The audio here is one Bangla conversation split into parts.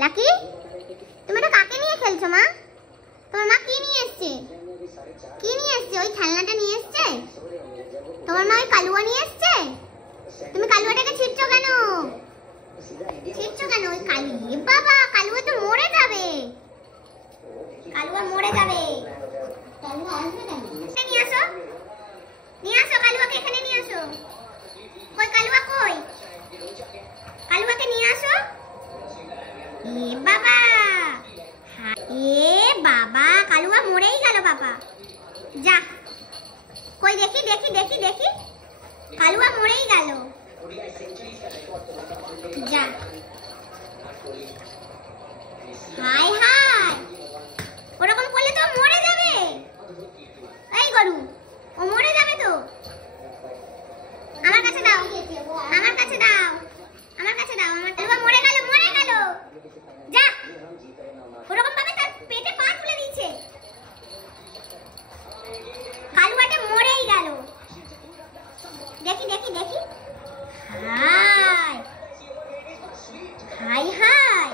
লাকি, তুমি তো কাকে নিয়ে খেলছো মা? তোমার মা কি নিয়ে এসছে? কি নিয়ে এসছে? ওই খেলনাটা নিয়ে এসছে? তোমার মা ওই কালুয়া নিয়ে এসছে? তুমি কালুয়াটাকে ছিটছো কেন? ছিটছো কেন? ওই কালু, বাবা কালুয়া তো মরে যাবে। কালুয়া মরে যাবে। কালুয়া আসবে কেন? নিয়ে আসো, নিয়ে আসো কালুয়াকে, এখানে নিয়ে আসো। কই কালুয়া কই? কালুয়াকে নিয়ে আসো। এ বাবা, এ বাবা কালুয়া মরেই গেল বাবা। যা, কই দেখি দেখি দেখি দেখি, কালুয়া মরেই গেল। যা, হাই হাই, ওরকম করলে তো মরে যাবে। এই গরু, ও মরে যাবে তো। আমার কাছে দাও, আমার কাছে দাও, আমার কাছে দাও। আমার কালুয়া মরে গেল, মরে গেল। যা, ওরকম ভাবে তার পেটে পা তুলে দিয়েছে। কালুয়াটা মরেই গেল। দেখি দেখি দেখি, হাই হাই হাই,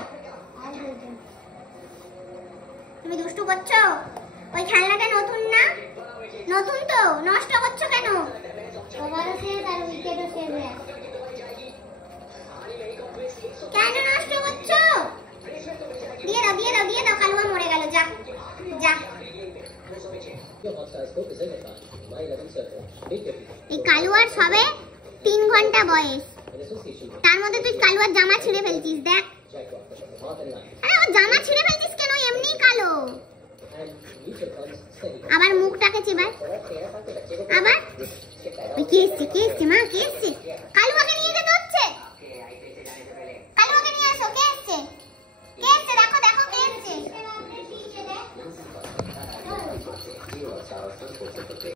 তুমি দুষ্টু করছো? ওই খেলনাটা নতুন না? নতুন তো, নষ্ট করছো কেন? কেন নষ্ট করছো? দিয়ে দাও দিয়ে দাও দিয়ে দাও, কালুয়া মরে গেল। যা যা, এই কালুয়ার সবে 3 ঘন্টা বয়স, তার মধ্যে তুই কালুয়ার জামা ছিঁড়ে ফেলছিস। দেখ, আরে ও জামা ছিঁড়ে ফেলছিস কেন? এমনি কালো। আবার মুখটাকে চিবাই, আবার কে এসছে কে এসছে মা, কে এসছে? কালুয়াকে নিয়ে যেতে হচ্ছে, কালুয়াকে নিয়ে আসো। কে এসছে? কে এসছে? দেখো দেখো কে এসছে।